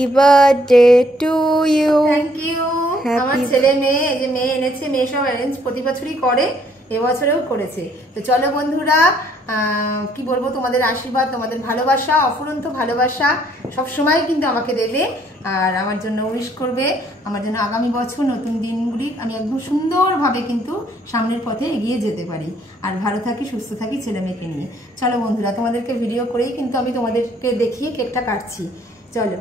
Happy birthday to you. Thank you. আমার ছেলে মেয়ে এই যে মেয়ে এনেছে, মেয়ে সব অ্যারেঞ্জ প্রতি বছরই করে, এবছরেও করেছে। তো চলো বন্ধুরা, কি বলবো, তোমাদের আশীর্বাদ, তোমাদের ভালোবাসা, অফুরন্ত ভালোবাসা সব সময় কিন্তু আমাকে দেবে আর আমার জন্য উইশ করবে, আমার জন্য আগামী বছর নতুন দিনগুলি আমি একদম সুন্দরভাবে কিন্তু সামনের পথে এগিয়ে যেতে পারি আর ভালো থাকি, সুস্থ থাকি ছেলে মেয়েকে নিয়ে। চলো বন্ধুরা, তোমাদেরকে ভিডিও করেই কিন্তু আমি তোমাদেরকে দেখিয়ে কেকটা কাটছি। চলো।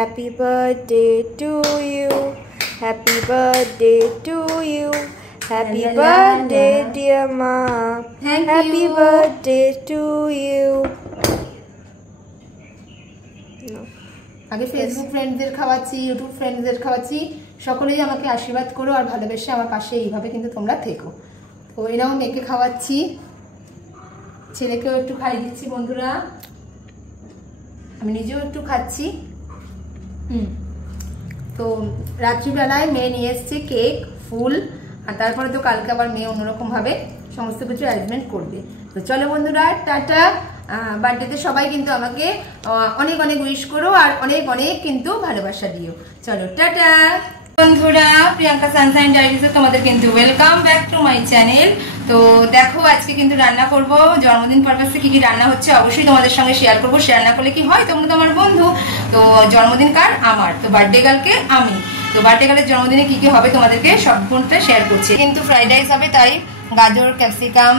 Happy birthday to you. Happy birthday to you. Happy birthday dear ma. Happy birthday to you. আগে ফেসবুক ফ্রেন্ডদের খাওয়াচ্ছি, ইউটিউব ফ্রেন্ডদের খাওয়াচ্ছি, সকলেই আমাকে আশীর্বাদ করো আর ভালোবেসে আমার পাশে এইভাবে কিন্তু তোমরা থেকো। তো এরাও মেয়েকে খাওয়াচ্ছি, ছেলেকেও একটু খাইয়ে দিচ্ছি বন্ধুরা, আমি নিজেও একটু খাচ্ছি। তো রাত্রিবেলায় মেয়ে নিয়ে এসছে কেক, ফুল, আর তারপরে তো কালকে আবার মেয়ে অন্যরকম ভাবে সমস্ত কিছু অ্যারেঞ্জমেন্ট করবে। তো চলো বন্ধুরা, টাটা। বার্থডেতে সবাই কিন্তু আমাকে অনেক অনেক উইশ করো আর অনেক অনেক কিন্তু ভালোবাসা দিও। চলো টাটা বন্ধুরা, প্রিয়াঙ্কা সানশাইন ডায়েরিজে তোমাদের কিন্তু welcome back to my channel. তো দেখো, আজকে কিন্তু রান্না করব জন্মদিন পারপাসে। কি কি রান্না হচ্ছে অবশ্যই তোমাদের সঙ্গে শেয়ার করবো। শেয়ার না করলে কি হয়, তোমরা তো আমার বন্ধু। তো জন্মদিন কার? আমার। তো বার্থডে গার্লকে আমি। তো বার্থডে গার্লের জন্মদিনে কি কি হবে তোমাদেরকে সম্পূর্ণটা শেয়ার করছি। কিন্তু ফ্রাইড রাইস হবে, তাই গাজর, ক্যাপসিকাম,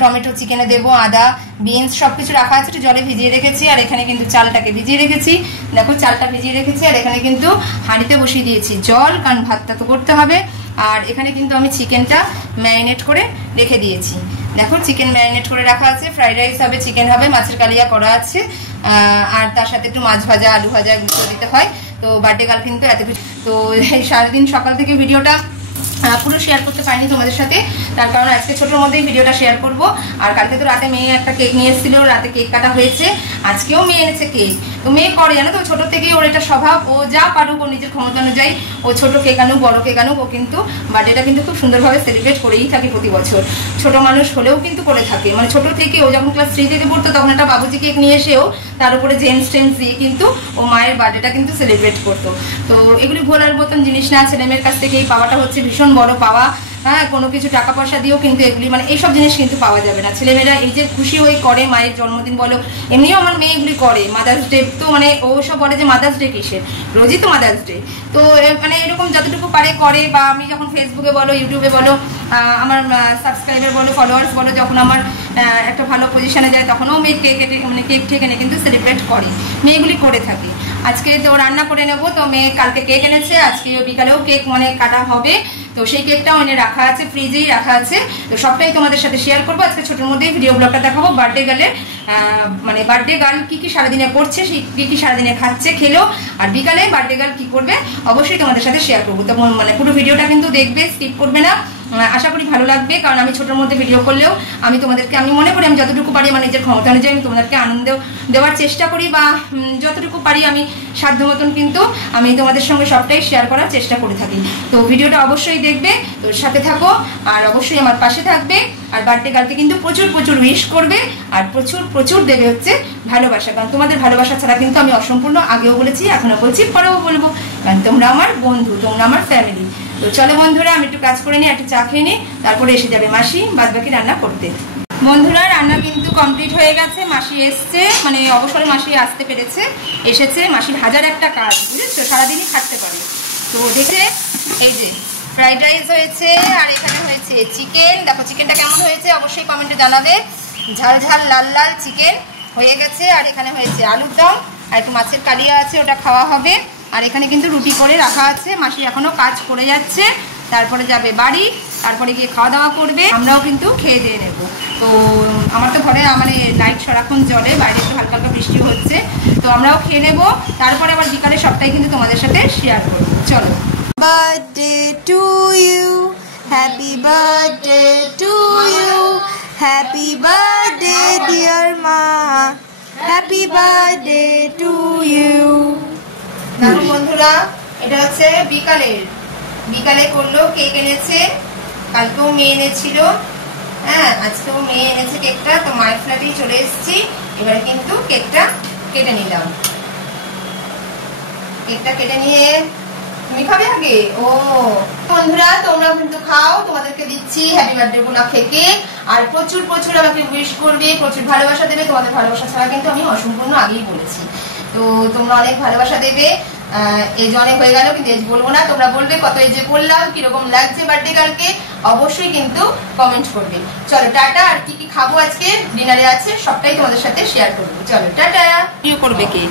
টমেটো চিকেনে দেবো, আদা, বিনস সবকিছু রাখা আছে, একটু জলে ভিজিয়ে রেখেছি। আর এখানে কিন্তু চালটাকে ভিজিয়ে রেখেছি, দেখো চালটা ভিজিয়ে রেখেছি। আর এখানে কিন্তু হাঁড়িতে বসিয়ে দিয়েছি জল, কারণ ভাতটা তো করতে হবে। আর এখানে কিন্তু আমি চিকেনটা ম্যারিনেট করে রেখে দিয়েছি, দেখো চিকেন ম্যারিনেট করে রাখা আছে। ফ্রাইড রাইস হবে, চিকেন হবে, মাছের কালিয়া করা আছে, আর তার সাথে একটু মাছ ভাজা, আলু ভাজা এগুলো দিতে হয়। তো বার্থডে গার্ল কিন্তু এত কিছু। তো এই সারাদিন সকাল থেকে ভিডিওটা পুরো শেয়ার করতে পারিনি তোমাদের সাথে, তার কারণ আজকে ছোটোর মধ্যেই ভিডিওটা শেয়ার করব। আর কালকে তো রাতে মেয়ে একটা কেক নিয়ে এসেছিল, রাতে কেক কাটা হয়েছে। আজকেও মেয়ে এনেছে কেক। তো মেয়ে করে জানো তো, ছোটো থেকেই ওর এটা স্বভাব, ও যা পারুক, ও নিজের ক্ষমতা অনুযায়ী ও ছোটো কেক আনুক, বড় কেক আনুক, ও কিন্তু বার্থডেটা কিন্তু খুব সুন্দরভাবে সেলিব্রেট করেই থাকে প্রতি বছর। ছোটো মানুষ হলেও কিন্তু করে থাকে, মানে ছোটো থেকে ও যখন ক্লাস 3 থেকে পড়তো তখন একটা বাবুজি কেক নিয়ে এসেও তার উপরে জেমস টেমস দিয়ে কিন্তু ও মায়ের বার্থডেটা কিন্তু সেলিব্রেট করতো। তো এগুলি ভোলার মতন জিনিস না, ছেলেমেয়ের কাছ থেকে এই পাওয়াটা হচ্ছে ভীষণ বড় পাওয়া। হ্যাঁ, কোনো কিছু টাকা পয়সা দিয়েও কিন্তু এগুলি, মানে এইসব জিনিস কিন্তু পাওয়া যাবে না। ছেলেমেয়েরা এই যে খুশি হয়ে করে, মায়ের জন্মদিন বলো, এমনিও আমার মেয়ে এগুলি করে। মাদার্স ডে তো মানে ও সব বলে যে মাদার্স ডে কিসের, রোজই তো মাদার্স ডে। তো মানে এরকম যতটুকু পারে করে। বা আমি যখন ফেসবুকে বলো, ইউটিউবে বলো, আমার সাবস্ক্রাইবার বলো, ফলোয়ার্স বলো, যখন আমার একটা ভালো পজিশনে যায় তখনও মেয়ে কেক মানে কেক ঠেক এনে কিন্তু সেলিব্রেট করি, মেয়েগুলি করে থাকি। আজকে তো রান্না করে নেবো, তো মেয়ে কালকে কেক এনেছে, আজকে বিকালেও কেক মানে কাটা হবে। তো সেই কেকটাও এনে রাখা আছে, ফ্রিজেই রাখা আছে। তো সবটাই তোমাদের সাথে শেয়ার করবো আজকে ছোটোর মধ্যেই ভিডিও ব্লগটা দেখাবো। বার্থডে গার্লের মানে বার্থডে গার্ল কি কি সারাদিনে করছে, সেই কি কি সারাদিনে খাচ্ছে, খেলো, আর বিকালে বার্থডে গার্ল কি করবে অবশ্যই তোমাদের সাথে শেয়ার করবো। তো মানে পুরো ভিডিওটা কিন্তু দেখবে, স্কিপ করবে না। আশা করি ভালো লাগবে, কারণ আমি ছোটোর মধ্যে ভিডিও করলেও আমি তোমাদেরকে, আমি মনে করি আমি যতটুকু পারি আমার নিজের ক্ষমতা অনুযায়ী আমি তোমাদেরকে আনন্দ দেওয়ার চেষ্টা করি, বা যতটুকু পারি আমি সাধ্য মতন কিন্তু আমি তোমাদের সঙ্গে সবটাই শেয়ার করার চেষ্টা করে থাকি। তো ভিডিওটা অবশ্যই দেখবে, তোর সাথে থাকো আর অবশ্যই আমার পাশে থাকবে। আর বার্থডে গার্লকে কিন্তু প্রচুর প্রচুর উইশ করবে আর প্রচুর প্রচুর দেবে হচ্ছে ভালোবাসা, কারণ তোমাদের ভালোবাসা ছাড়া কিন্তু আমি অসম্পূর্ণ, আগেও বলেছি, এখনও বলছি, পরেও বলবো, কারণ তোমরা আমার বন্ধু, তোমরা আমার ফ্যামিলি। তো চলো বন্ধুরা, আমি একটু কাজ করে নিই, একটু চা খেয়ে নিই, তারপরে এসে যাবে মাসি বাদবাকি রান্না করতে। বন্ধুরা, রান্না কিন্তু কমপ্লিট হয়ে গেছে, মাসি এসছে, মানে অবসরে মাসি আসতে পেরেছে, এসেছে। মাসির হাজার একটা কাজ, বুঝেছো, সারাদিনই খাটতে পারে। তো দেখে এই যে ফ্রাইড রাইস হয়েছে, আর এখানে হয়েছে চিকেন। দেখো চিকেনটা কেমন হয়েছে অবশ্যই কমেন্টে জানাবে। ঝাল ঝাল লাল লাল চিকেন হয়ে গেছে। আর এখানে হয়েছে আলুর দম, আর একটু মাছের কালিয়া আছে, ওটা খাওয়া হবে। আর এখানে কিন্তু রুটি করে রাখা আছে, মাসি এখনো কাজ করে যাচ্ছে, তারপরে যাবে বাড়ি, তারপরে গিয়ে খাওয়া দাওয়া করবে, আমরাও কিন্তু খেয়ে দিয়ে নেব। তো আমার তো ঘরে মানে লাইট সারাক্ষণ জ্বলে, বাইরে একটু হালকা হালকা বৃষ্টি হচ্ছে, তো আমরাও খেয়ে নেব, তারপরে আবার বিকালে সবটাই কিন্তু তোমাদের সাথে শেয়ার করবো। চলো। Birthday to you, happy birthday to you, happy birthday dear ma, happy birthday to you. দেখো বন্ধুরা, এটা হচ্ছে বিকালে করলো, কেক এনেছে, কালকেও মেয়ে এনেছিল, হ্যাঁ আজকেও মেয়ে এনেছে কেকটা। তো মায়ের ফ্ল্যাটেই চলে এসেছি, এবারে কিন্তু কেকটা কেটে নিলাম। কেকটা কেটে নিয়ে তুমি খাবে আগে? ও বন্ধুরা তোমরা কিন্তু খাও, তোমাদেরকে দিচ্ছি হ্যাপি বার্থডে উপলক্ষে কেক। আর প্রচুর প্রচুর আমাকে উইশ করবে, প্রচুর ভালোবাসা দেবে। তোমাদের ভালোবাসা ছাড়া কিন্তু আমি অসম্পূর্ণ আগেই বলেছি। তো তোমরা অনেক ভালোবাসা দেবে। এজ অনেক হয়ে গেল কিন্তু এজ বলবো না, তোমরা বলবে কত এজে পড়লাম, কিরকম লাগছে বার্থডে গার্লকে, অবশ্যই কিন্তু কমেন্ট করবে। চলো টাটা। আর কি কি খাবো আজকে ডিনারে আছে সবটাই তোমাদের সাথে শেয়ার করবো। চলো টাটা। ভিডিও করবে কে?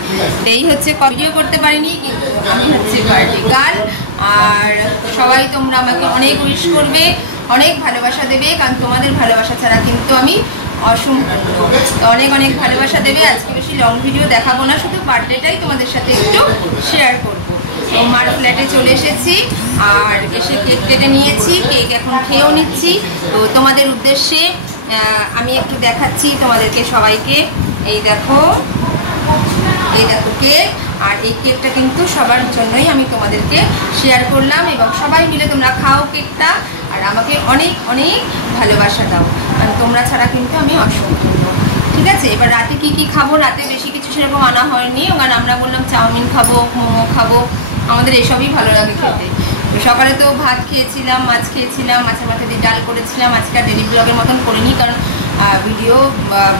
এই হচ্ছে ভিডিও করতে পারিনি কিন্তু আমি হচ্ছে বার্থডে গার্ল। আর সবাই তোমরা আমাকে অনেক উইশ করবে, অনেক ভালোবাসা দেবে, কারণ তোমাদের ভালোবাসা ছাড়া কিন্তু আমি অসম্পূর্ণ। অনেক অনেক ভালোবাসা দেবে। আজকে বেশি লং ভিডিও দেখাবো না, শুধু বার্থডেটাই তোমাদের সাথে একটু শেয়ার করবো। তো মার ফ্ল্যাটে চলে এসেছি আর এসে কেক কেটে নিয়েছি, কেক এখন খেয়েও নিচ্ছি। তো তোমাদের উদ্দেশ্যে আমি একটু দেখাচ্ছি তোমাদেরকে সবাইকে। এই দেখো কেক। আর এই কেকটা কিন্তু সবার জন্যই আমি তোমাদেরকে শেয়ার করলাম, এবং সবাই মিলে তোমরা খাও কেকটা আর আমাকে অনেক অনেক ভালোবাসা দাও, কারণ তোমরা ছাড়া কিন্তু আমি অসম্পূর্ণ। ঠিক আছে, এবার রাতে কি কি খাবো? রাতে বেশি কিছু সেরকম আনা হয়নি, কারণ আমরা বললাম চাউমিন খাবো, মোমো খাবো, আমাদের এসবই ভালো লাগে খেতে। তো সকালে তো ভাত খেয়েছিলাম, মাছ খেয়েছিলাম, মাছের মাথা দিয়ে ডাল করেছিলাম। আজকে আর ডেলি ব্লগের মতন করিনি, কারণ ভিডিও,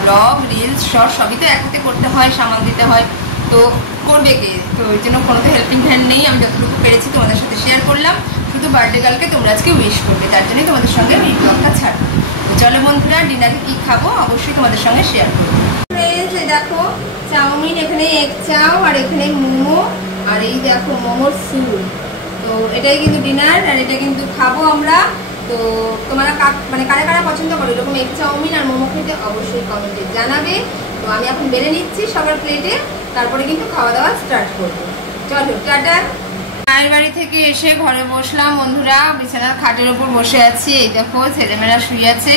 ব্লগ, রিলস, শর্ট সবই তো একসাথে করতে হয়, সামাল দিতে হয়। তো করবে কে? তো ওই জন্য কোনো তো হেল্পিং হ্যান্ড নেই। আমি যতটুকু পেরেছি তোমাদের সাথে শেয়ার করলাম। শুধু বার্থডে গার্লকে তোমরা আজকে উইশ করবে, তার জন্যই তোমাদের সঙ্গে এই ব্লগটা ছাড়বো। তো চলো বন্ধুরা, ডিনারে কি খাবো অবশ্যই তোমাদের সঙ্গে শেয়ার করবো। দেখো চাউমিন, এখানে এগ চাও, আর এখানে মোমো, আর এই দেখো মোমোর স্যুপ। তো এটাই কিন্তু ডিনার, আর এটা কিন্তু খাবো আমরা। তো তোমরা মানে কারা কারা পছন্দ করো এরকম এগ চাউমিন আর মোমো খেতে, অবশ্যই কমেন্টে জানাবে। তো আমি এখন বেড়ে নিচ্ছি সবার প্লেটে, তারপরে কিন্তু খাওয়া দাওয়া স্টার্ট করবো। চলো টাটা। মায়ের বাড়ি থেকে এসে ঘরে বসলাম বন্ধুরা, বিছানার খাটের উপর বসে আছি। এই দেখো ছেলেমেয়েরা শুয়ে আছে,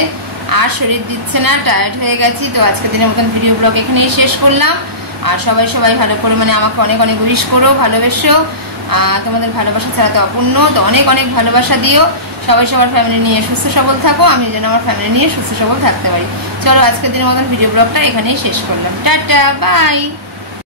আর শরীর দিচ্ছে না, টায়ার্ড হয়ে গেছি। তো আজকের দিনের মতন ভিডিও ব্লগ এখানেই শেষ করলাম। আর সবাই ভালো করে মানে আমাকে অনেক অনেক উইশ করো, ভালোবেসো। তোমাদের ভালোবাসা ছাড়া তো অপূর্ণ। তো অনেক অনেক ভালোবাসা দিও। সবাই সবার ফ্যামিলি নিয়ে সুস্থ সবল থাকো, আমি যেন আমার ফ্যামিলি নিয়ে সুস্থ সবল থাকতে পারি। চলো আজকের দিনের মতন ভিডিও ব্লগটা এখানেই শেষ করলাম। Tata, by.